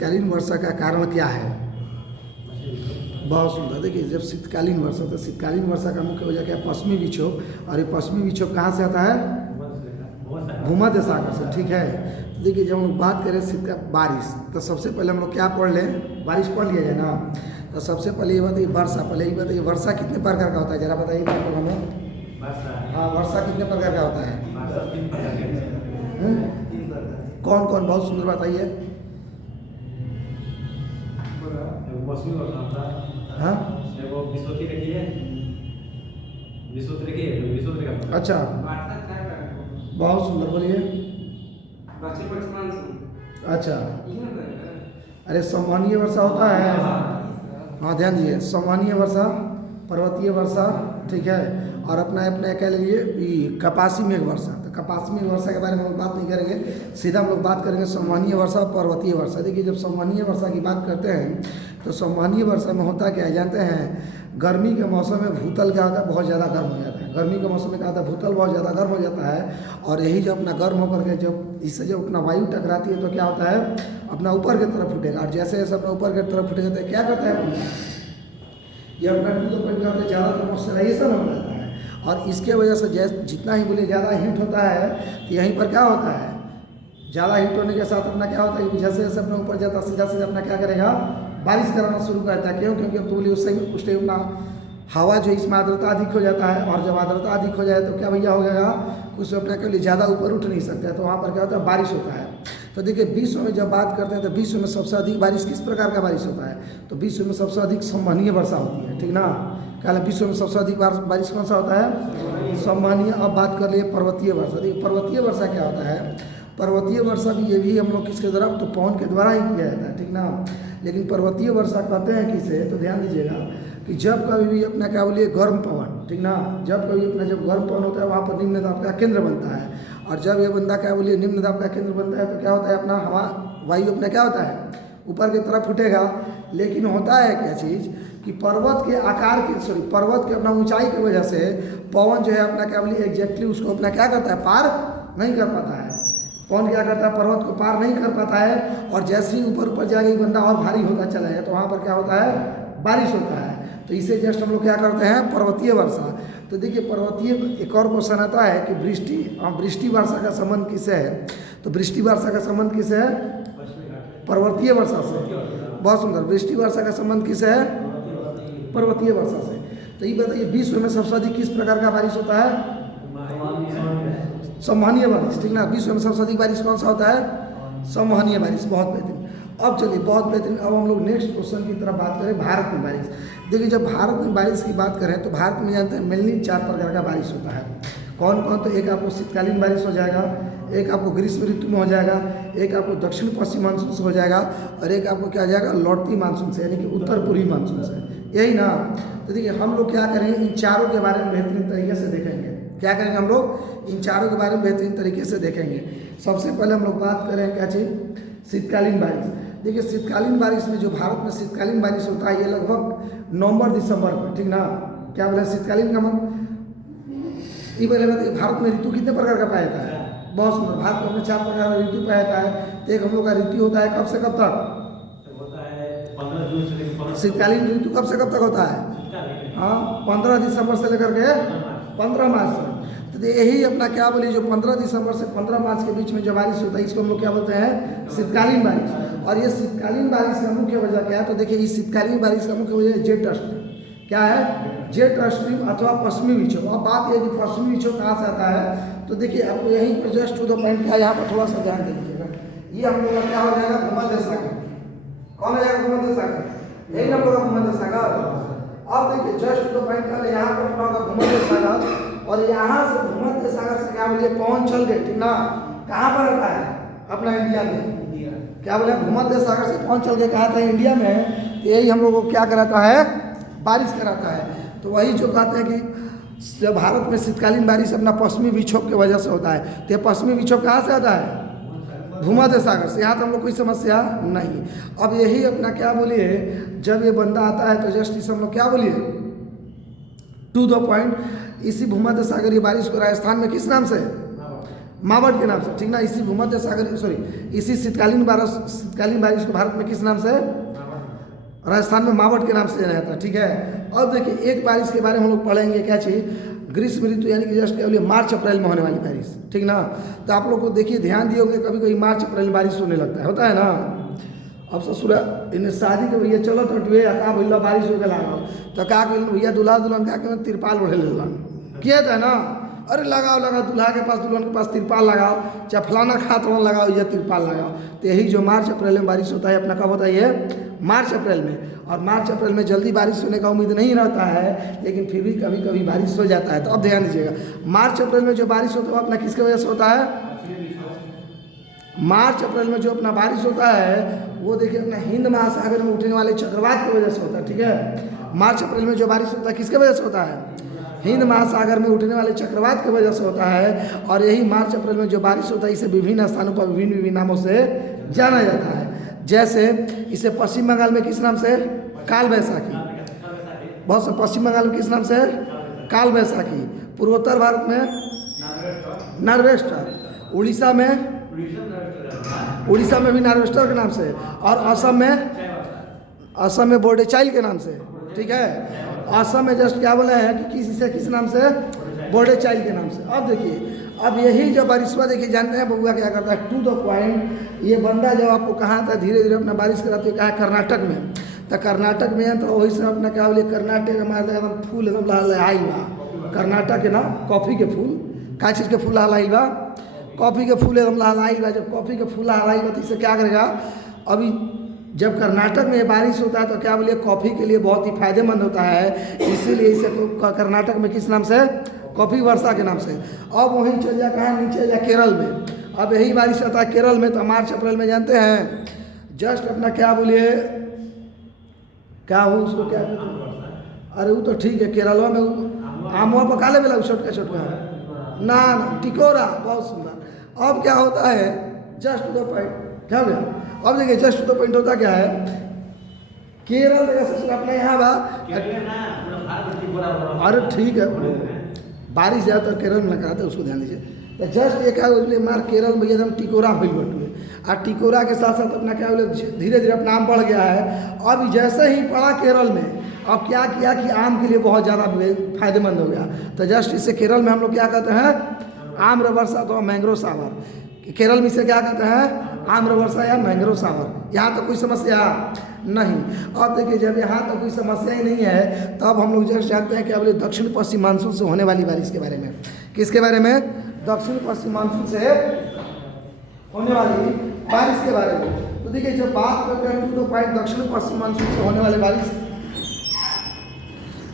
शीतकालीन वर्षा का कारण क्या है? बहुत सुंदर। देखिए जब शीतकालीन वर्षा, तो शीतकालीन वर्षा का मुख्य वजह क्या है? पश्चिमी विक्षोभ। और ये पश्चिमी विक्षोभ कहाँ से आता है? भूमध्य सागर से, ठीक है। तो देखिए जब हम लोग बात करें बारिश, तो सबसे पहले हम लोग क्या पढ़ लें? बारिश पढ़ लिया जाए ना। तो सबसे पहले ये बताइए वर्षा, पहले ये बताइए वर्षा कितने प्रकार का होता है, जरा बताइए तो हमें। हाँ, वर्षा कितने प्रकार का होता है? कौन कौन? बहुत सुंदर बताइए। हाँ, अच्छा, बहुत सुंदर, बोलिए। अच्छा, अरे संवहनीय वर्षा होता है। हाँ ध्यान दीजिए, संवहनीय वर्षा, पर्वतीय वर्षा, ठीक है। और अपना अपना क्या लीजिए, कपासी मेघ वर्षा। तो कपासी मेघ वर्षा के बारे में हम बात नहीं करेंगे, सीधा हम लोग बात करेंगे संवहनीय वर्षा और पर्वतीय वर्षा। देखिए जब संवहनीय वर्षा की बात करते हैं तो संवहनीय वर्षा में होता क्या है जानते हैं? गर्मी के मौसम में भूतल क्या होता है? बहुत ज़्यादा गर्म हो जाता है। गर्मी के मौसम में क्या होता है? भूतल बहुत ज़्यादा गर्म हो जाता है। और यही जब अपना गर्म होकर के जब इससे जब अपना वायु टकराती है तो क्या होता है? अपना ऊपर की तरफ फूटेगा। और जैसे जैसे अपना ऊपर की तरफ फूटेगा तो क्या करता है? ये अपना ज़्यादातर मॉइस्चराइजेशन हो जाता है। और इसके वजह से जैसे जितना ही बोले ज़्यादा हीट होता है तो यहीं पर क्या होता है? ज़्यादा हीट होने के साथ अपना क्या होता है कि जैसे जैसे अपना ऊपर जाता है सीधा सीधा अपना क्या करेगा? बारिश कराना शुरू करता है। क्यों? क्योंकि अब तो बोलिए उस टाइम अपना हवा जो इसमें आर्द्रता अधिक हो जाता है। और जब आर्द्रता अधिक हो जाए तो क्या भैया हो जाएगा? कुछ अपना के लिए ज़्यादा ऊपर उठ नहीं सकता है, तो वहाँ पर क्या होता है? बारिश होता है। तो देखिए विश्व में जब बात करते हैं तो विश्व में सबसे अधिक बारिश किस प्रकार का बारिश होता है? तो विश्व में सबसे अधिक संवहनीय वर्षा होती है, ठीक ना। क्या विश्व में सबसे अधिक बारिश कौन सा होता है? संवहनीय। अब बात कर लिए पर्वतीय वर्षा। देखिए पर्वतीय वर्षा क्या होता है? पर्वतीय वर्षा भी ये भी हम लोग किसके द्वारा? तो पवन के द्वारा ही किया जाता है, ठीक ना। लेकिन पर्वतीय वर्षा कहते हैं किसे? तो ध्यान दीजिएगा कि जब कभी भी अपना क्या बोलिए गर्म पवन, ठीक ना, जब कभी अपना जब गर्म पवन होता है वहाँ पर निम्न दाब का केंद्र बनता है। और जब ये बंदा क्या बोलिए निम्न दाब का केंद्र बनता है तो क्या होता है? अपना हवा वायु अपना क्या होता है? ऊपर की तरफ फूटेगा। लेकिन होता है क्या चीज़ कि पर्वत के आकार के पर्वत के अपना ऊंचाई की वजह से पवन जो है अपना क्या बोलिए एग्जैक्टली उसको अपना क्या करता है? पार नहीं कर पाता है। पवन क्या करता है? पर्वत को पार नहीं कर पाता है। और जैसे ही ऊपर जाएगा बंदा और भारी होता चला है तो वहाँ पर क्या होता है? बारिश होता है। तो इसे जस्ट हम लोग क्या करते हैं? पर्वतीय वर्षा। तो देखिए पर्वतीय एक और क्वेश्चन आता है कि वृष्टि वर्षा का संबंध किससे है? तो वृष्टि वर्षा का संबंध किससे है? पर्वतीय वर्षा से। बहुत सुंदर। वृष्टि वर्षा का संबंध किससे है? पर्वतीय वर्षा से। तो ये बताइए विश्व में सबसे अधिक किस प्रकार का बारिश होता है? संवहनीय बारिश, ठीक ना। विश्व में सबसे अधिक बारिश कौन सा होता है? संवहनीय बारिश। बहुत बेहतरीन। अब चलिए बहुत बेहतरीन, अब हम लोग नेक्स्ट क्वेश्चन की तरफ बात करें। भारत में बारिश। देखिए जब भारत में बारिश की बात करें तो भारत में जानते हैं मेनली 4 प्रकार का बारिश होता है। कौन कौन? तो एक आपको शीतकालीन बारिश हो जाएगा, एक आपको ग्रीष्म ऋतु में हो जाएगा, एक आपको दक्षिण पश्चिम मानसून से हो जाएगा, और एक आपको क्या हो जाएगा? लौटती मानसून से, यानी कि उत्तर पूर्वी मानसून से। यही ना। तो देखिए हम लोग क्या करेंगे, इन चारों के बारे में बेहतरीन तरीके से देखेंगे। क्या करेंगे हम लोग? इन चारों के बारे में बेहतरीन तरीके से देखेंगे। सबसे पहले हम लोग बात करें क्या चीज़? शीतकालीन बारिश। देखिए शीतकालीन बारिश में जो भारत में शीतकालीन बारिश होता है ये लगभग नवंबर दिसंबर में, ठीक ना। क्या बोले? शीतकालीन का मतलब ये पहले बताइए भारत में ऋतु कितने प्रकार का पाया जाता है? बहुत सुंदर। भारत में 4 प्रकार का ऋतु पाया जाता है। तो एक हम लोग का ऋतु होता है कब से कब तक? शीतकालीन ऋतु कब से कब तक होता है? हाँ, 15 दिसंबर से लेकर के 15 मार्च तक। तो यही अपना क्या बोलिए जो 15 दिसंबर से 15 मार्च के बीच में जो बारिश होता है इसको हम लोग क्या बोलते हैं? शीतकालीन बारिश। और ये शीतकालीन बारिश का मुख्य वजह क्या है? तो देखिए इस शीतकालीन बारिश का मुख्य वजह जेट स्ट्रीम। क्या है? जेट स्ट्रीम अथवा पश्चिमी विक्षोभ। अब बात यह कि पश्चिमी विक्षोभ कहाँ से आता है? तो देखिए आपको यहीं पर जस्ट टू द पॉइंट क्या, यहाँ पर थोड़ा सा ध्यान दे दीजिएगा। ये हम लोग का क्या हो जाएगा? भूमध्य सागर। कौन हो जाएगा? भूमध्य सागर। यही हम लोग का भूमध्य सागर। अब देखिए जस्ट टू द पॉइंट का यहाँ पर अपना होगा भूमध्य सागर। और यहाँ से भूमध्य सागर से क्या बोलिए पवन चल गए, ठीक ना। कहाँ पर रहता है? अपना इंडिया में। क्या बोले? भूमध्य सागर से पवन चल गए कहाँ था? इंडिया में। यही हम लोग को क्या कराता है? बारिश कराता है। तो वही जो कहते हैं कि जब भारत में शीतकालीन बारिश अपना पश्चिमी विक्षोभ की वजह से होता है। तो पश्चिमी विक्षोभ कहाँ से आता है? भूमध्य सागर से। यहाँ तो हम लोग कोई समस्या नहीं। अब यही अपना क्या बोलिए जब ये बंदा आता है तो जस्ट इसे हम लोग क्या बोलिए टू द पॉइंट, इसी भूमध्य सागर ये बारिश को राजस्थान में किस नाम से? मावट के नाम से, ठीक ना। इसी भूमध्य सागर इसी शीतकालीन बारिश को भारत में किस नाम से, राजस्थान में मावट के नाम से जाना जाता है, ठीक है। अब देखिए एक बारिश के बारे में हम लोग पढ़ेंगे, क्या चीज़, ग्रीष्म ऋतु यानी कि जस्ट केवल मार्च अप्रैल में होने वाली बारिश, ठीक ना। तो आप लोग को देखिए ध्यान दिए होंगे कभी कभी मार्च अप्रैल में बारिश होने लगता है, होता है ना। अब ससुरा इन्हें शादी के भैया चलो तो टुए का भैया बारिश हो गया, तो का भैया दूल्हा दुल्हन का तिरपाल ओढ़े लेलन किया था ना, अरे लगाओ दूल्हा के पास दुल्हन के पास तिरपाल लगाओ, चाहे फलाना खात वन लगाओ या तिरपाल लगाओ। तो यही जो मार्च अप्रैल में बारिश होता है अपना कब होता है, ये मार्च अप्रैल में। और मार्च अप्रैल में जल्दी बारिश होने का उम्मीद नहीं रहता है, लेकिन फिर भी कभी कभी बारिश हो जाता है। तो अब ध्यान दीजिएगा, मार्च अप्रैल में जो बारिश होता है वो अपना किसकी वजह से होता है, मार्च अप्रैल में जो अपना बारिश होता है वो देखिए अपना हिंद महासागर में उठने वाले चक्रवात की वजह से होता है, ठीक है। मार्च अप्रैल में जो बारिश होता है किसके वजह से होता है, हिंद महासागर में उठने वाले चक्रवात की वजह से होता है। और यही मार्च अप्रैल में जो बारिश होता है इसे विभिन्न स्थानों पर विभिन्न नामों से जाना जाता है। जैसे इसे पश्चिम बंगाल में किस नाम से, काल बैसाखी, बहुत से पश्चिम बंगाल में किस नाम से, काल बैसाखी। पूर्वोत्तर भारत में नार्वेस्टर, उड़ीसा में भी नार्वेस्टर के नाम से, और असम में बोर्डेचाइल के नाम से, ठीक है। असम में जस्ट क्या बोला है कि किस नाम से, बोर्डेचाइल के नाम से। अब देखिए अब यही जो बारिशवा देखिए जानते हैं बबुआ क्या करता है, टू द पॉइंट। ये बंदा जब आपको कहा था धीरे धीरे अपना बारिश कराते हुए कहा कर्नाटक में, तो कर्नाटक में है तो वही से अपना क्या बोले कर्नाटक हमारे एकदम फूल एकदम लहलहाई बा, कर्नाटक के ना कॉफ़ी के फूल, क्या चीज़ के फूल लहलहाई बा, कॉफ़ी के फूल एकदम लहलहाई बा। जब कॉफ़ी के फूल लहलहाई बा तो इससे क्या करेगा, अभी जब कर्नाटक में बारिश होता है तो क्या बोलिए कॉफ़ी के लिए बहुत ही फायदेमंद होता है, इसीलिए इसे कर्नाटक में किस नाम से, कॉफ़ी वर्षा के नाम से। अब वहीं चल जा कहाँ नीचे जा केरल में, अब यही बारिश होता है केरल में। तो मार्च अप्रैल में जानते हैं जस्ट अपना क्या बोलिए क्या हो उसको क्या, अरे वो तो ठीक है केरलवा में आमवा पका ले बेला छोटका ना टिकोरा, बहुत सुंदर। अब क्या होता है जस्ट टू द पॉइंट, क्या हो गया, अब देखिए जस्ट टू द पॉइंट होता क्या है, केरल देखा अपने यहाँ बा, अरे ठीक है बारिश ज़्यादातर केरल में लगाते उसको ध्यान दीजिए। तो जस्ट ये क्या बोले मार केरल में एकदम टिकोरा भइल बटुए, और टिकोरा के साथ साथ अपना क्या बोले धीरे धीरे अपना आम बढ़ गया है। अब जैसे ही पड़ा केरल में, अब क्या किया कि आम के लिए बहुत ज़्यादा फायदेमंद हो गया। तो जस्ट इसे केरल में हम लोग क्या कहते हैं, आम्र वर्षा अथवा मैंग्रो सावर। केरल में इसे क्या कहते हैं, आम्र वर्षा या मैंग्रो सावर। यहाँ तो कोई समस्या नहीं। अब देखिए जब यहाँ तो कोई समस्या ही नहीं है तब हम लोग जस्ट जानते हैं क्या बोले दक्षिण पश्चिम मानसून से होने वाली बारिश के बारे में। किसके बारे में, दक्षिण पश्चिम मानसून से होने वाली बारिश के बारे में। तो देखिए जब बात करते हैं टू द पॉइंट दक्षिण पश्चिम मानसून से होने वाली बारिश,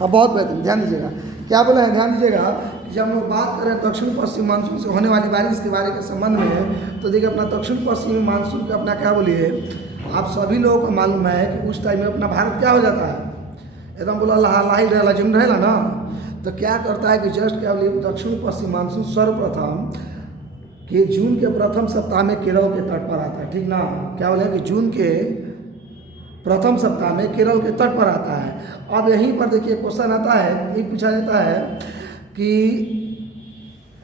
अब बहुत बेहतरीन ध्यान दीजिएगा क्या बोले हैं, ध्यान दीजिएगा। जब हम लोग बात करें दक्षिण पश्चिम मानसून से होने वाली बारिश के बारे के संबंध में, तो देखिए अपना दक्षिण पश्चिमी मानसून का अपना क्या बोलिए, आप सभी लोगों को मालूम है कि उस टाइम में अपना भारत क्या हो जाता है, एकदम बोला लहलहाई रहेला जम रहेला ना। तो क्या करता है कि जस्ट क्या बोलिए दक्षिण पश्चिम मानसून सर्वप्रथम कि जून के प्रथम सप्ताह में केरल के तट पर आता है, ठीक ना। क्या बोले कि जून के प्रथम सप्ताह में केरल के तट पर आता है। अब यहीं पर देखिए क्वेश्चन आता है, ये पूछा जाता है कि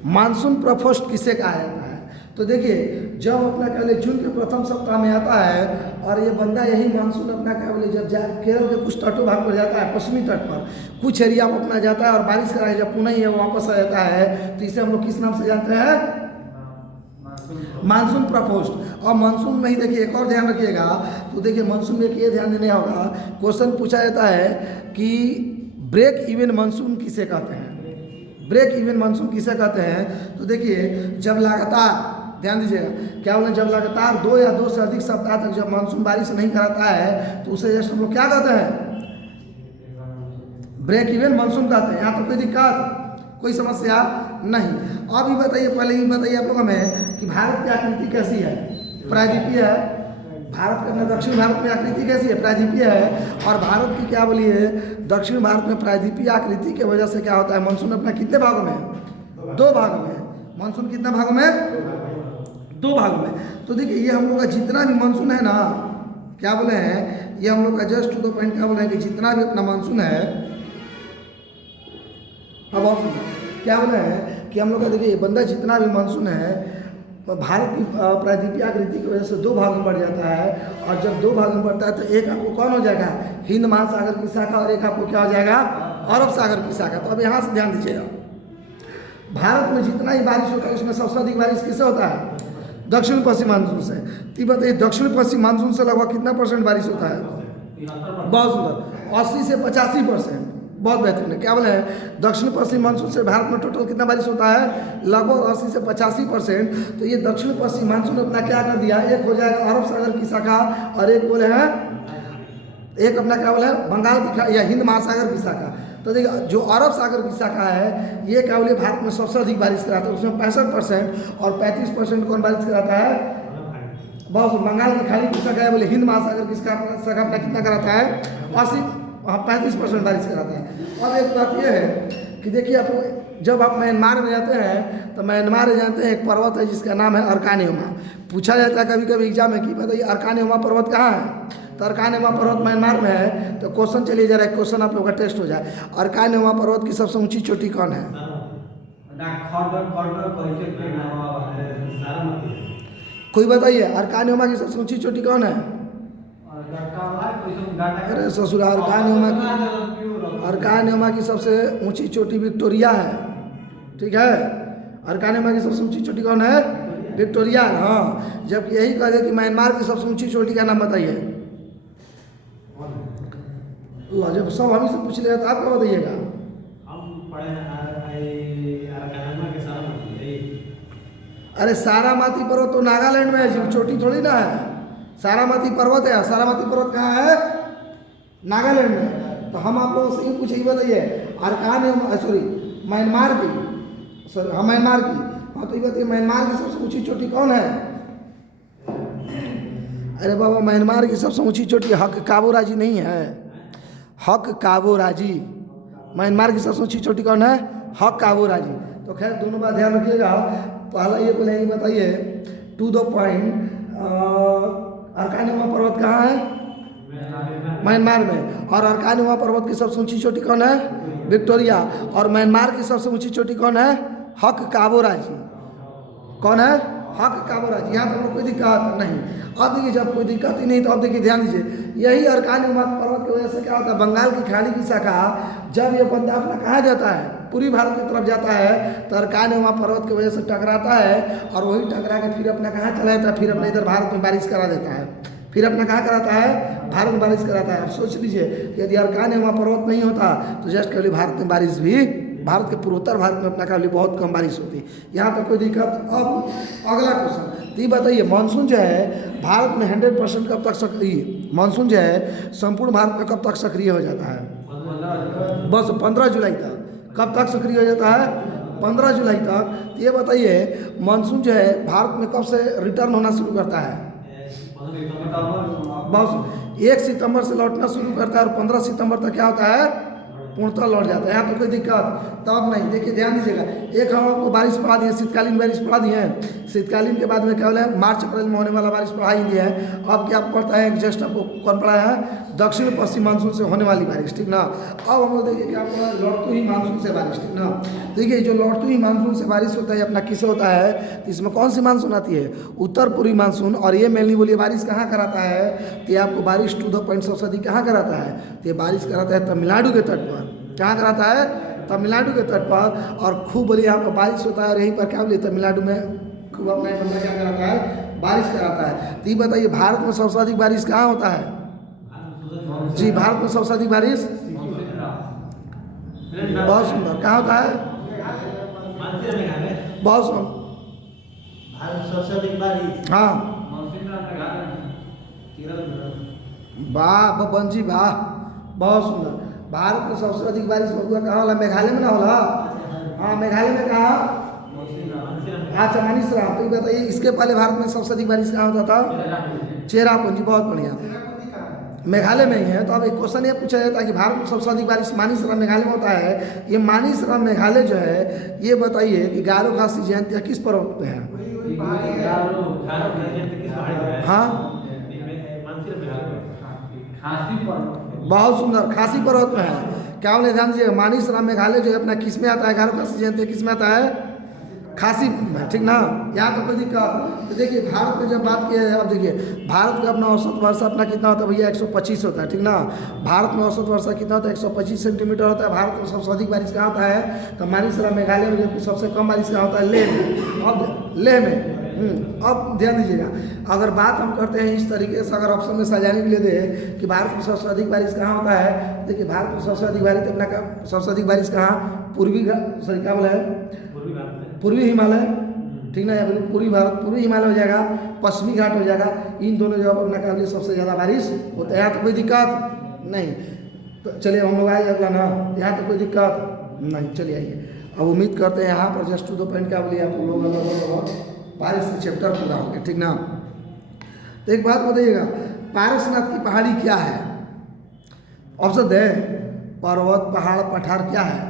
मानसून प्रफोस्ट किसे कहा जाता है। तो देखिए जब अपना क्या बोले जून के प्रथम सप्ताह में आता है और ये बंदा यही मानसून अपना क्या बोले जब केरल के कुछ तटों भाग पर जाता है, पश्चिमी तट पर कुछ एरिया में अपना जाता है और बारिश करा जब पुनः ये वापस आ जाता है, तो इसे हम लोग किस नाम से जानते हैं, मानसून प्रपोस्ट। और मानसून में ही देखिए एक और ध्यान रखिएगा, तो देखिए मानसून में ये ध्यान देने होगा, क्वेश्चन पूछा जाता है कि ब्रेक इवन मानसून किसे कहते हैं, ब्रेक इवन मानसून किसे कहते हैं। तो देखिए जब लगातार ध्यान दीजिएगा क्या बोले, जब लगातार 2 या 2 से अधिक सप्ताह तक जब मानसून बारिश नहीं कराता है तो उसे जस्ट हम लोग क्या कहते हैं, ब्रेक इवन मानसून कहते हैं। यहाँ तो कोई दिक्कत कोई समस्या नहीं। अब ये बताइए, पहले ये बताइए आप लोग हमें कि भारत की आकृति कैसी है, प्रायद्वीपीय है। भारत के दक्षिण भारत में आकृति कैसी है, प्रायद्वीपीय है। और भारत की क्या बोलिए दक्षिण भारत में प्रायद्वीपीय आकृति की वजह से क्या होता है, मानसून अपना कितने भागों में, 2 भागों में। मानसून कितने भागों में, 2 भागों में। तो देखिए ये हम लोग का जितना भी मानसून है ना, क्या बोले हैं, ये हम लोग का जस्ट टू द पॉइंट क्या बोले हैं कि जितना भी अपना मानसून है, अब आप क्या बोले हैं कि हम लोग का देखिए बंदा जितना भी मानसून है भारत की प्रायद्वीपीय आकृति की वजह से 2 भाग में बढ़ जाता है, और जब 2 भाग में बढ़ता है तो एक आपको कौन हो जाएगा, हिंद महासागर की शाखा, और एक आपको क्या हो जाएगा, अरब सागर की शाखा। तो अब यहाँ से ध्यान दीजिएगा, भारत में जितना ही बारिश होता है उसमें सबसे अधिक बारिश किससे होता है, दक्षिण पश्चिम मानसून से। तो बताइए दक्षिण पश्चिम मानसून से लगभग कितना % बारिश होता है, बहुत सुंदर, 80 से 85%, बहुत बेहतरीन है। क्या बोले हैं, दक्षिण पश्चिम मानसून से भारत में टोटल कितना बारिश होता है, लगभग 80 से 85%। तो ये दक्षिण पश्चिम मानसून अपना क्या कर दिया, एक हो जाएगा अरब सागर की शाखा, और एक बोले हैं, एक अपना क्या बोले हैं, बंगाल की या हिंद महासागर की शाखा। तो देखिए जो अरब सागर की शाखा है ये क्या बोले भारत में सबसे अधिक बारिश कराता है, उसमें 65%, और 35% कौन बारिश कराता है, बहुत बंगाल की खाड़ी की शाखा है बोले हिंद महासागर की शाखा अपना कितना कराता है, 35% बारिश कराता है। अब एक बात यह है कि देखिए आप जब आप म्यांमार में जाते हैं तो म्यांमार जानते हैं एक पर्वत है जिसका नाम है अरकान युमा। पूछा जाता है कभी कभी एग्जाम में कि बताइए अरकान युमा पर्वत कहाँ है, तो अरकान युमा पर्वत म्यांमार में है। तो क्वेश्चन चलिए जरा एक क्वेश्चन आप लोग का टेस्ट हो जाए, अरकान युमा पर्वत की सबसे ऊंची चोटी कौन है, कोई बताइए अरकान युमा की सबसे ऊंची चोटी कौन है, अरे ससुराल, अरकान युमा की सबसे ऊंची चोटी विक्टोरिया है, ठीक है। अरकान युमा की सबसे ऊंची चोटी कौन है, विक्टोरिया। हाँ, जबकि यही कह दे कि म्यांमार की सबसे ऊंची चोटी का नाम बताइए, जब सब हम से पूछ लिया तो आप क्या बताइएगा, अरे सारामाती पर्वत तो नागालैंड में है जी, चोटी थोड़ी ना है, सारामाती पर्वत है, सारामाती पर्वत कहाँ है, नागालैंड में। तो हम आप लोगों से ये पूछे, बताइए अरकान सॉरी म्यांमार की, सॉरी हाँ म्यांमार की, हाँ तो ये बताइए म्यांमार की सबसे ऊंची चोटी कौन है, अरे बाबा म्यांमार की सबसे ऊंची चोटी हक काबू राजी नहीं है, हक काबू राजी, म्यांमार की सबसे ऊंची चोटी कौन है, हक काबू राजी। तो खैर दोनों बात ध्यान रखिएगा। पहला ये बोले ये बताइए टू द पॉइंट, अरकान युमा पर्वत कहाँ है, म्यांमार में, और अरकान युमा पर्वत की सबसे ऊंची चोटी कौन है, विक्टोरिया, और म्यांमार की सबसे ऊंची चोटी कौन है, हक काबू राजी, कौन है, हक काबू राजी। यहाँ तो कोई दिक्कत नहीं। अब देखिए जब कोई दिक्कत ही नहीं तो अब देखिए ध्यान दीजिए, यही अरकान युमा पर्वत की वजह से क्या होता है, बंगाल की खाड़ी की शाखा जब ये बनता अपना कहाँ जाता है, पूरी भारत की तरफ जाता है, तो अरकान युमा पर्वत की वजह से टकराता है, और वही टकरा के फिर अपना कहाँ चला जाता है, फिर अपने इधर भारत में बारिश करा देता है, फिर अपना कहाँ कराता है, भारत में बारिश कराता है। अब सोच लीजिए यदि अरकान युमा पर्वत नहीं होता तो जस्ट केवल भारत में बारिश भी, भारत के पूर्वोत्तर भारत में अपना केवल बहुत कम बारिश होती, यहाँ पर कोई दिक्कत। अब अगला क्वेश्चन, तो ये बताइए मानसून जो है भारत में 100% कब तक सक्रिय, मानसून जो है संपूर्ण भारत में कब तक सक्रिय हो जाता है, बस 15 जुलाई तक। कब तक सक्रिय हो जाता है, 15 जुलाई तक। तो ये बताइए मानसून जो है भारत में कब से रिटर्न होना शुरू करता है, बस 1 सितंबर से लौटना शुरू करता है, और 15 सितंबर तक क्या होता है, पूर्णतः लौट जाता है। यहाँ तो कोई दिक्कत तब नहीं। देखिए ध्यान दीजिएगा, एक हम आपको बारिश पढ़ा दिए, शीतकालीन बारिश पढ़ा दिए हैं, शीतकालीन के बाद में क्या बोले मार्च अप्रैल में होने वाला बारिश पढ़ा ही दिया है। अब क्या पढ़ता है, जस्ट आपको कौन पढ़ाया है, दक्षिण पश्चिम मानसून से होने वाली बारिश, ठीक ना। अब हम लोग देखिए क्या पढ़ा, लौटते ही मानसून से बारिश, ठीक ना। देखिए जो लौटते ही मानसून से बारिश होता है अपना किस होता है, तो इसमें कौन सी मानसून आती है, उत्तर पूर्वी मानसून। और ये मेनली बोलिए बारिश कहाँ कराता है, तो ये आपको बारिश टू द पॉइंट सबसे अधिक कहाँ कराता है, तो ये बारिश कराता है तमिलनाडु के तट पर। कहाँ कराता है, तमिलनाडु के तट पर। और खूब बोलिए यहाँ पर बारिश होता है, और यहीं पर क्या बोलिए तमिलनाडु में खूब अपना बंदा क्या कराता है, बारिश कराता है। तो ये बताइए भारत में सबसे अधिक बारिश कहाँ होता है, जी भारत में सबसे अधिक बारिश, बहुत सुंदर, कहाँ होता है, बहुत सुंदर, सबसे अधिक बारिश, हाँ वाह बबन जी वाह, बहुत सुंदर। भारत में सबसे अधिक बारिश हुआ कहाँ होला, मेघालय में ना होला, हाँ मेघालय में कहाँ, अच्छा मानीसराम। तो ये बताइए इसके पहले भारत में सबसे अधिक बारिश कहाँ होता था, चेरापूंजी, बहुत बढ़िया, मेघालय में ही है। तो अब एक क्वेश्चन ये पूछा जाता है कि भारत में सबसे अधिक बारिश मानीसराम मेघालय में होता है। ये मानीसराम मेघालय जो है, ये बताइए कि गारो खासी जयंती किस पर्व पे है, हाँ बहुत सुंदर, खासी पर्वत में है। क्या बोले ध्यान दीजिएगा, मानीसराम मेघालय जो है अपना किस में आता है, गारो खासी जयंती किस में आता है, खासी में, ठीक ना। यहाँ तो कोई दिक्कत। तो देखिए भारत में जब बात किया है, अब देखिए भारत का अपना औसत वर्षा अपना कितना होता है भैया, 125 होता है, ठीक ना। भारत में औसत वर्षा कितना होता है, 125 सेंटीमीटर होता है। भारत में सबसे अधिक बारिश कहाँ होता है, तो हमारी तरह मेघालय में, जबकि सबसे कम बारिश कहाँ होता है, लेह में। अब लेह में अब ध्यान दीजिएगा, अगर बात हम करते हैं इस तरीके से, अगर ऑप्शन में सजाने के लिए दे कि भारत में सबसे अधिक बारिश कहाँ होता है, देखिए भारत में सबसे अधिक बारिश अपना का सबसे अधिक बारिश कहाँ, पूर्वी सॉरी क्या बोला है, पूर्वी हिमालय, ठीक ना। या फिर पूर्वी भारत, पूर्वी हिमालय हो जाएगा, पश्चिमी घाट हो जाएगा। इन दोनों जगह पर अपना का सबसे ज़्यादा बारिश होता है। यहाँ तो कोई दिक्कत नहीं। तो चलिए हम लोग आए अगला ना, यहाँ तो कोई दिक्कत नहीं। चलिए आइए, अब उम्मीद करते हैं यहाँ पर जस्ट टू द पॉइंट क्या बोलिए आप लोग, पारस चैप्टर पूरा हो गया, ठीक ना। तो एक बात बताइएगा, पारसनाथ की पहाड़ी क्या है, ऑप्शन दे, पर्वत, पहाड़, पठार, क्या है,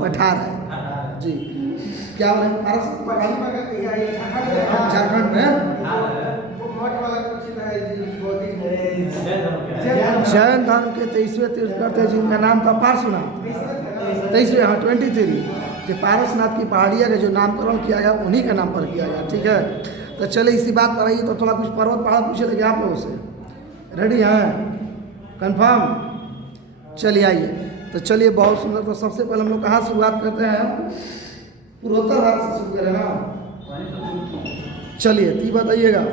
पठार है जी। क्या बोले, पारसनाथ की पहाड़ी झारखंड में, जैन धर्म के 23वें तीर्थंकर थे जिनका नाम था पार्श्वनाथ, 23वें, हाँ 23। कि पारसनाथ की पहाड़िया का जो नामकरण किया गया उन्हीं के नाम पर किया गया, ठीक है। तो चलिए इसी बात पर आइए, तो थोड़ा कुछ पर्वत पहाड़ पूछे थे आप लोगों से, रेडी हैं, कंफर्म। चलिए आइए, तो चलिए बहुत सुंदर। तो सबसे पहले हम लोग कहाँ शुरुआत करते हैं, पूर्वोत्तर भारत से शुरू करें ना। चलिए तो बताइएगा,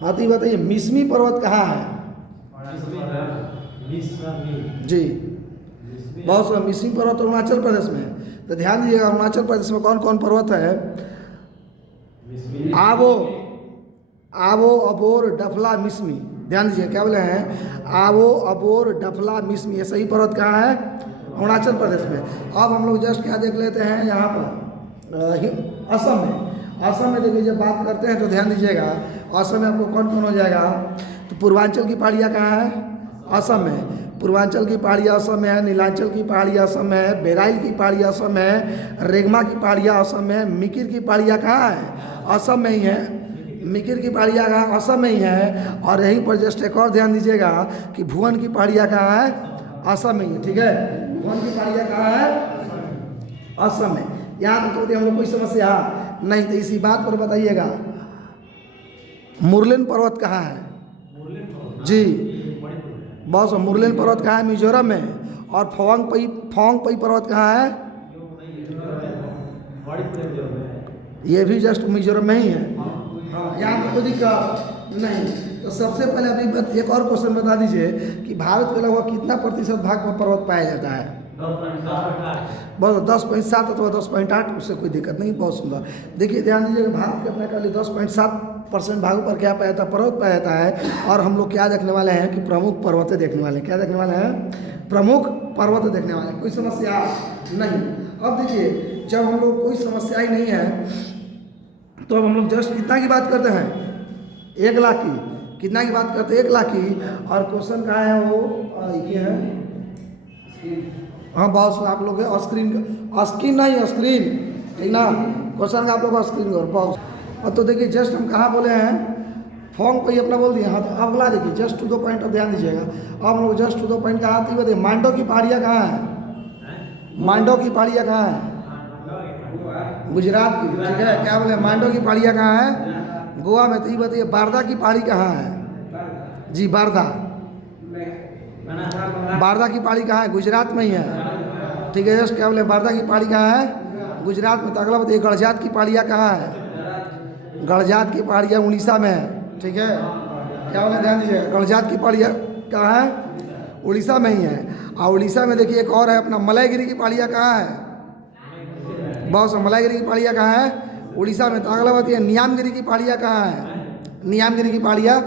हाँ तो बताइए मिसमी पर्वत कहाँ है जी। बहुत सारा मिसमी पर्वत अरुणाचल प्रदेश में है। तो ध्यान दीजिएगा, अरुणाचल प्रदेश में कौन कौन पर्वत है, आवो, आवो, अबोर, डफला, मिसमी। ध्यान दीजिए क्या बोले हैं, आवो, अबोर, डफला, मिसमी, ये सही पर्वत कहाँ है, अरुणाचल प्रदेश में। अब हम लोग जस्ट क्या देख लेते हैं यहाँ पर असम में। असम में देखिए जब बात करते हैं तो ध्यान दीजिएगा, असम में आपको कौन कौन हो जाएगा, तो पूर्वांचल की पहाड़ियाँ कहाँ है, असम में। पूर्वांचल की पहाड़ियाँ असम में है, नीलांचल की पहाड़ियाँ असम में है, बेराइल की पहाड़ियाँ असम में है, रेगमा की पहाड़ियाँ असम में है, मिकिर की पहाड़ियाँ कहाँ है, असम में ही है। मिकिर की पहाड़ियाँ कहाँ, असम में ही है। और यहीं पर जस्ट एक और ध्यान दीजिएगा कि भुवन की पहाड़ियाँ कहाँ है, असम में ही है, ठीक है। भुवन की पहाड़ियाँ कहाँ है, असम में। यहाँ तो हम लोग कोई समस्या नहीं। तो इसी बात पर बताइएगा, मुरलेन पर्वत कहाँ है जी, बहुत मुरलेन पर्वत कहाँ है, मिजोरम में। और फोंगपई पर्वत कहाँ है, ये भी जस्ट मिजोरम में ही है। हाँ, यहाँ तो कोई दिक्कत नहीं। तो सबसे पहले अभी एक और क्वेश्चन बता दीजिए कि भारत में लगभग कितना प्रतिशत भाग पर पर्वत पाया जाता है, बहुत 10.7 अथवा 10.8, उससे कोई दिक्कत नहीं। बहुत सुंदर। देखिए ध्यान दीजिए, भारत के अपने का 10.7% भागों पर क्या पाया जाता है, पर्वत पाया जाता है। और हम लोग क्या देखने वाले हैं कि प्रमुख पर्वतें देखने वाले हैं। क्या देखने वाले हैं, प्रमुख पर्वतें देखने वाले हैं। कोई समस्या नहीं। अब देखिए जब हम लोग कोई समस्या ही नहीं है तो अब हम लोग जस्ट कितना की बात करते हैं, 1 लाख की। कितना की बात करते हैं, 1 लाख की। और क्वेश्चन कहाँ है वो, ये है, हाँ बहुत आप लोग है स्क्रीन नहीं, स्क्रीन, ठीक ना। क्वेश्चन का आप लोग स्क्रीन और बहुत। तो देखिए जस्ट हम कहाँ बोले हैं, फॉर्म पे ही अपना बोल दिए। हाँ तो अगला देखिए जस्ट टू द पॉइंट, ध्यान दीजिएगा। अब हम लोग जस्ट टू द पॉइंट कहाँ आती है, मांडो की पहाड़ियाँ कहाँ है, मांडो की पहाड़ियाँ कहाँ है, गुजरात की, ठीक है। क्या बोले, मांडो की पहाड़ियाँ कहाँ है, गोवा में। तो ये बताइए बारदा की पहाड़ी कहाँ है जी, बारदा, बारदा की पहाड़ी कहाँ है, गुजरात में ही है, ठीक है। जस्ट क्या बोले, बारदा की पहाड़ी कहाँ है, गुजरात में। तो अगला बताइए गड़जात की पहाड़ियाँ कहाँ है, गड़जात की पहाड़ियाँ उड़ीसा में है, ठीक है। क्या बोले, ध्यान दीजिए, गड़जात की पहाड़ियाँ कहाँ है, उड़ीसा में ही है। और उड़ीसा में देखिए एक और है अपना मलयगिरी की पहाड़ियाँ कहाँ है, बहुत मलयगिरी की पहाड़ियाँ कहाँ है, उड़ीसा में। तो अगला बताइए नियामगिरी की पहाड़ियाँ कहाँ है, नियामगिरी की पहाड़ियाँ,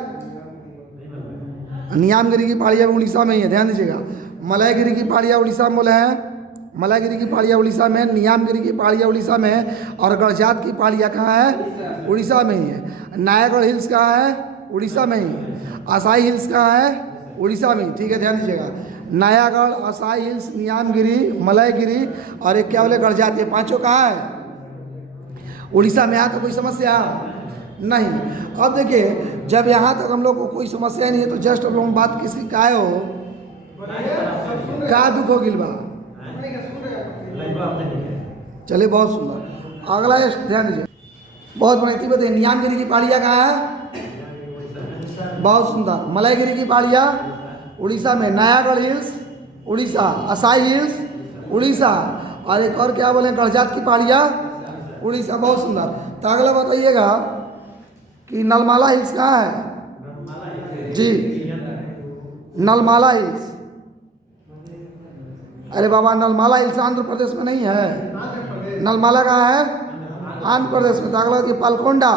नियामगिरी की पहाड़ियाँ उड़ीसा में ही है, ध्यान दीजिएगा। मलयगिरी की पहाड़ियाँ उड़ीसा में बोले हैं, मलयगिरी की पहाड़ियाँ उड़ीसा में, नियामगिरी की पहाड़ियाँ उड़ीसा में है। और गड़जात की पहाड़ियाँ कहाँ है, उड़ीसा में ही है। नायागढ़ हिल्स कहाँ है, उड़ीसा में ही। असाई हिल्स कहाँ है, उड़ीसा में ही, ठीक है। ध्यान दीजिएगा, नायागढ़, असाई हिल्स, नियामगिरी, मलयगिरी और एक क्या बोले गड़जात, ये पाँचों कहाँ है, उड़ीसा में। यहाँ तो कोई समस्या नहीं। अब देखिए जब यहाँ तक हम लोग को कोई समस्या नहीं है तो जस्ट अब हम बात किसकी का हो, का दुख हो गिलबा, चलिए बहुत सुंदर। अगला ध्यान दीजिए, बहुत बढ़िया। तिब्बत नियामगिरी की पहाड़ियाँ कहाँ है? बहुत सुंदर। मलयगिरी की पहाड़ियाँ उड़ीसा में, Nayagarh hills Orissa, acai hills Orissa, और एक और क्या बोले गढ़जात की पहाड़ियाँ उड़ीसा। बहुत सुंदर। तो अगला बताइएगा कि नलमाला हिल्स कहाँ है? जी, नलमाला हिल्स। अरे बाबा, नलमाला हिल्स आंध्र प्रदेश में नहीं है। नलमाला कहाँ है? आंध्र प्रदेश में। तो अगला बताइए पालकोंडा,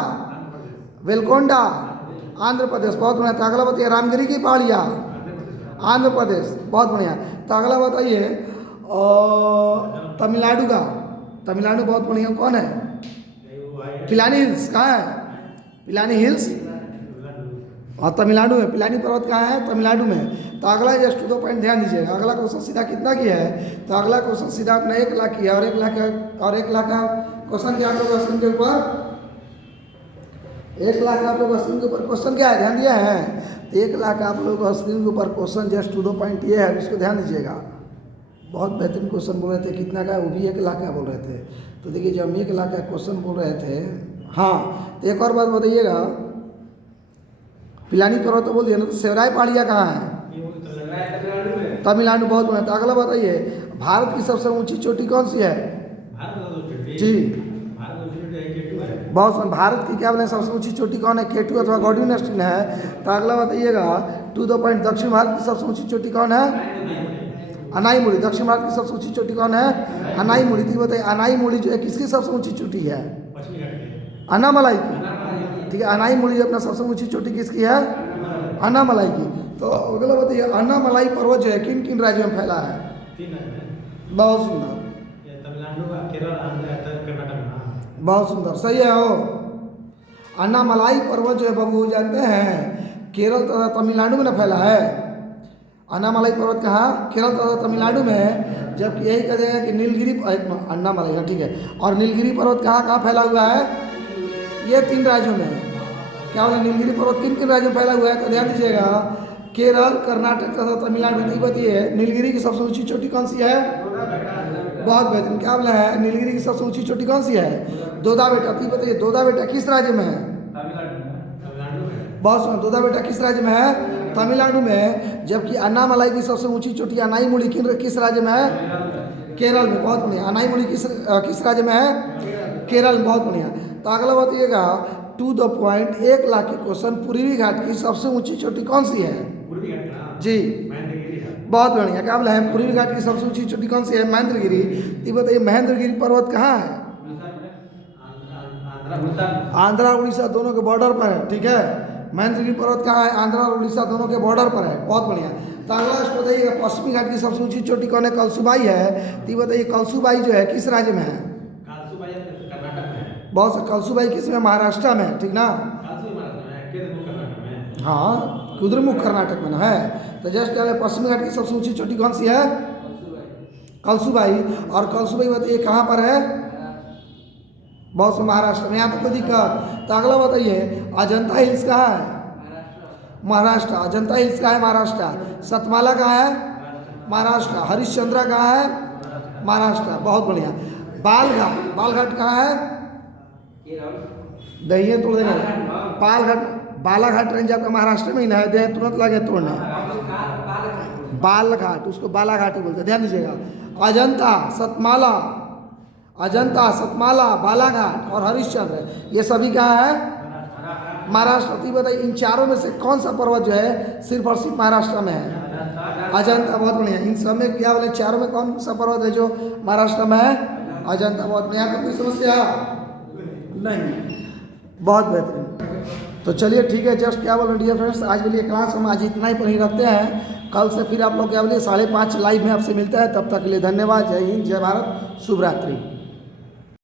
वेलकोंडा आंध्र प्रदेश। बहुत बढ़िया। तो अगला बताइए रामगिरी की पहाड़ियाँ आंध्र प्रदेश। बहुत बढ़िया। तो अगला बताइए तमिलनाडु का, तमिलनाडु बहुत बढ़िया। कौन है? पिलानी हिल्स कहाँ है? पिलानी हिल्स और तमिलनाडु में। पिलानी पर्वत कहाँ है? तमिलनाडु में। तो अगला जस्ट 2 पॉइंट ध्यान दीजिएगा। अगला क्वेश्चन सीधा कितना की है? तो अगला क्वेश्चन सीधा अपना 1 लाख की है, और 1 लाख का क्वेश्चन क्या आप लोग स्क्रीन के ऊपर 1 लाख आप लोग स्क्रीन के ऊपर क्वेश्चन क्या है? ध्यान दिया है? तो 1 लाख आप लोग स्क्रीन के ऊपर क्वेश्चन जस्ट 2 पॉइंट ये है, इसको ध्यान दीजिएगा। बहुत बेहतरीन क्वेश्चन बोल रहे थे। कितना का? वो भी 1 लाख का बोल रहे थे। तो देखिए जब हम 1 लाख का क्वेश्चन बोल रहे थे, हाँ, तो एक और बात बताइएगा। पिलानी पर्वत तो बोल दिया ना, तो सेवराई पहाड़ियाँ कहाँ है? तमिलनाडु। बहुत बढ़िया। तो अगला बताइए भारत की सबसे ऊंची चोटी कौन सी है? जी, बहुत सुन। भारत की क्या बोले सबसे ऊंची चोटी कौन है? K2 अथवा गॉडविन नेस्टिन है। तो अगला बताइएगा 2 पॉइंट दक्षिण भारत की सबसे ऊंची चोटी कौन है? अनाईमुड़ी। दक्षिण भारत की सबसे ऊंची चोटी कौन है? अनाईमुड़ी। तो बताइए अनाईमुड़ी जो है किसकी सबसे ऊंची चोटी है? अन्नामलाई की। ठीक है, अनाईमुड़ी जो अपना सबसे ऊंची चोटी किसकी है? अन्नामलाई की। तो अगला बताइए अन्नामलाई पर्वत जो है किन किन राज्यों में फैला है? बहुत सुंदर, बहुत सुंदर, सही है हो। अन्नामलाई पर्वत जो है बाबू जानते हैं केरल तथा तमिलनाडु में न फैला है। अन्नामलाई पर्वत कहाँ? केरल तथा तमिलनाडु में। जबकि यही कहते हैं कि नीलगिरी अन्नामलाई है, ठीक है। और नीलगिरी पर्वत कहाँ कहाँ फैला हुआ है? ये 3 राज्यों में। क्या बोले नीलगिरी पर्वत किन किन राज्यों में फैला हुआ है? तो ध्यान दीजिएगा केरल, कर्नाटक तथा तमिलनाडु। तो बताइए नीलगिरी की सबसे ऊंची चोटी कौन सी है? बहुत बेहतरीन। क्या बोला है? नीलगिरी की सबसे ऊंची चोटी कौन सी है? दोदा बेटा। तो बताइए दोदा बेटा किस राज्य में है? बहुत सुनो। दोदा बेटा किस राज्य में है? तमिलनाडु में। जबकि अन्नामलाई की सबसे ऊंची चोटी अनाईमुड़ी किस राज्य में है? केरल में। बहुत बढ़िया। अनाईमुड़ी किस राज्य में है? केरल में। बहुत बढ़िया। तो अगला बताइएगा 2 पॉइंट 1 लाख के क्वेश्चन पूर्वी घाट की सबसे ऊंची चोटी कौन सी है? जी, बहुत बढ़िया। क्या बोला है? पूर्वी घाट की सबसे ऊंची चोटी कौन सी है? महेंद्रगिरी। तो बताइए महेंद्रगिरी पर्वत कहाँ है? आंध्रा उड़ीसा दोनों के बॉर्डर पर है, ठीक है। महेंद्रगिरी पर्वत कहाँ है? आंध्रा और उड़ीसा दोनों के बॉर्डर पर है। बहुत बढ़िया। तो अगला इसको बताइएगा पश्चिमी घाट की सबसे ऊंची चोटी कौन है? कलसुबाई है। तो बताइए कलसुबाई जो है किस राज्य में है? बहुत से। कलसुबाई किस में? महाराष्ट्र में, ठीक ना। हाँ, कुद्रेमुख कर्नाटक में ना है। तो जस्ट क्या है पश्चिमी घाट की सबसे ऊंची चोटी कौन सी है? कलसुबाई। और कलसुबाई बताइए कहाँ पर है? बहुत से महाराष्ट्र में। यहाँ तक तो दिक्कत। तो अगला बताइए अजंता हिल्स कहाँ है? महाराष्ट्र। अजंता हिल्स कहाँ है? महाराष्ट्र। सतमाला कहाँ है? महाराष्ट्र। हरिश्चंद्रा कहाँ है? महाराष्ट्र। बहुत बढ़िया। बालघाट, बालघाट कहाँ है? दहिए तोड़ देंगे। बालघाट, बालाघाट रेंज आपका महाराष्ट्र में ही ना है, दे तुरंत लगे तोड़ने। बालघाट, उसको बालाघाट ही बोलते हैं। ध्यान दीजिएगा अजंता, सतमाला, अजंता, सतमाला, बालाघाट और हरिश्चंद्र ये सभी कहाँ है? महाराष्ट्र। तो बताइए इन चारों में से कौन सा पर्वत जो है सिर्फ और सिर्फ महाराष्ट्र में है? अजंता। बहुत बढ़िया। इन सब में क्या बोले चारों में कौन सा पर्वत है जो महाराष्ट्र में है? अजंता। बहुत बढ़िया। यहाँ कोई समस्या नहीं। बहुत बेहतरीन। तो चलिए ठीक है। जस्ट क्या बोल डियर फ्रेंड्स आज के लिए क्लास हम आज इतना ही पर ही रखते हैं। कल से फिर आप लोग क्या बोलिए 5:30 लाइव में आपसे मिलता है। तब तक के लिए धन्यवाद। जय हिंद, जय भारत, शुभ रात्रि।